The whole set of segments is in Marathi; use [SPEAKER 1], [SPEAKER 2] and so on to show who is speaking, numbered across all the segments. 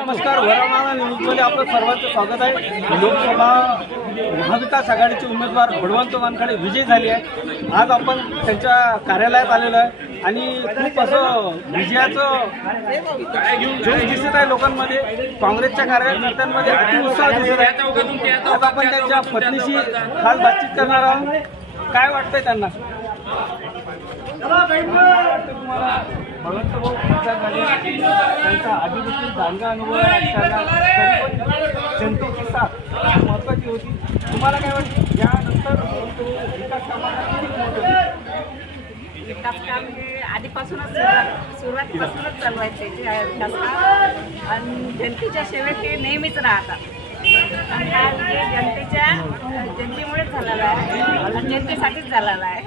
[SPEAKER 1] नमस्कार वरमाला न्यूजमध्ये आपलं सर्वांचं स्वागत आहे. लोकसभा महाविकास आघाडीचे उमेदवार बळवंत वानखडे विजयी झाले आहे आज आपण त्यांच्या कार्यालयात आलेलो आहे आणि खूप असं विजयाचं जोश दिसत आहे लोकांमध्ये. काँग्रेसच्या कार्यकर्त्यांमध्ये अतिउत्साह दिसत आहे. आज आपण त्यांच्या पत्नीशी खास बातचीत करणार आहोत. काय वाटतंय त्यांना काय वाटतं तुम्हाला बळवंत खासदार झाले त्यांचा आधीपासून चांगला अनुभव जनतेची साथ महत्वाची होती. तुम्हाला काय वाटतं? यानंतर विकास कामाला?
[SPEAKER 2] विकास काम हे आधीपासूनच सुरुवात सुरुवातीपासूनच चालू आहे त्याचे विकास काम. आणि जनतेच्या सेवेत ते नेहमीच राहतात. आणि हा विजय जनतेच्या जनतेमुळेच झालेला आहे. आणि जनतेसाठीच झालेला आहे.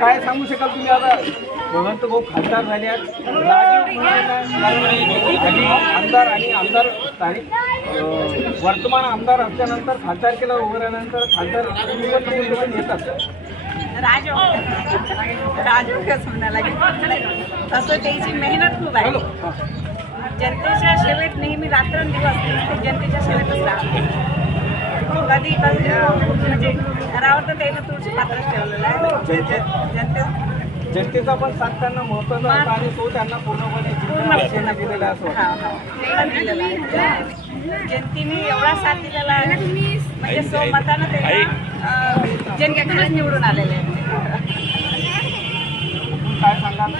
[SPEAKER 1] काय सांगू शकाल तुम्ही आता? बळवंत भाऊ खासदार झाले आधी आमदार आणि आमदार स्थानिक अं, वर्तमान आमदार असल्यानंतर खासदारकीला उभं राहिल्यानंतर खासदार येतात.
[SPEAKER 2] राज. राज कसं म्हणायला लागेल. तसं त्याची मेहनत खूप आहे. जनतेच्या सेवेत नेहमी रात्रंदिवस जनतेच्या सेवेतच राहते. कधी म्हणजे रावं तर त्यानं तुळशी पात्रच ठेवलेलं आहे. जनते
[SPEAKER 1] जनतेचा पण साथ त्यांना महत्त्वाचा होता आणि तो त्यांना पूर्णपणे दिलेला आहे. असं
[SPEAKER 2] वाटतं. ते दिलेलं आहे जनतेने एवढा साथ दिलेला आहे. म्हणजे सो मतानं ते जनतेकडेच निवडून आलेले
[SPEAKER 1] काय सांगाल?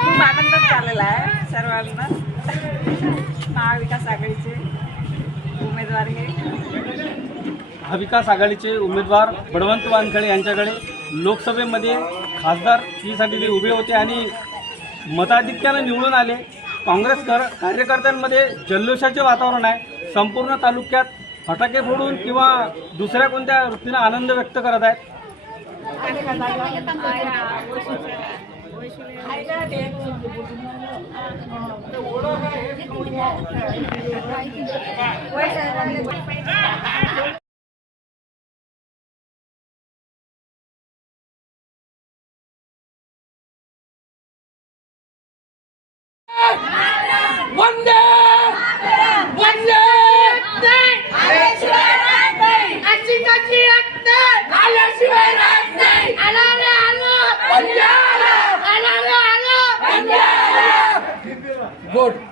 [SPEAKER 2] खूप आनंदच झालेला आहे सर्वांना. महाविकास आघाडीचे. उमेदवार हे?
[SPEAKER 1] महाविकास आघाडीचे उमेदवार बळवंत वानखडे यांच्याकडे लोकसभेमध्ये खासदारसाठी ते उभे होते आणि मताधिक्यानं निवडून आले. काँग्रेस कर कार्यकर्त्यांमध्ये जल्लोषाचे वातावरण आहे. संपूर्ण तालुक्यात फटाके फोडून किंवा दुसऱ्या कोणत्या वृत्तीनं आनंद व्यक्त करत आहेत.
[SPEAKER 3] वंदे! वंदे! आल्याशिवाय राहत नाही अशी कशी राहत नाही आल्याशिवाय राहत नाही! आला रे आलो! वंदे! आला आला! रे आलो वंदे! आला गुड!